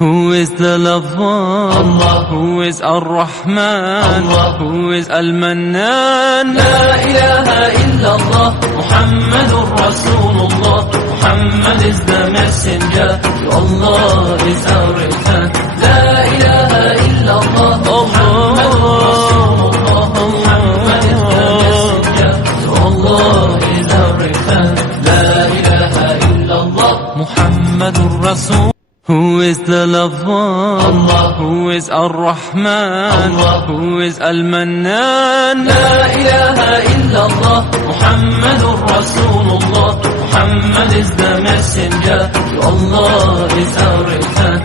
Who is the lover? Allah. Who is Ar-Rahman? Allah. Who is Al-Mannan? La ilaha illallah, Muhammadur Rasulullah. Muhammad is the messenger, to Allah is our return. La ilaha illallah, Muhammadur Rasulullah. Muhammad is the messenger, to Allah is our return. La ilaha illallah, Muhammadur Rasul. Who is the lover? Allah. Who is Ar-Rahman? Allah. Who is Al-Mannan? La ilaha illallah, Muhammadur Rasulullah. Muhammad is the messenger, to Allah is our return.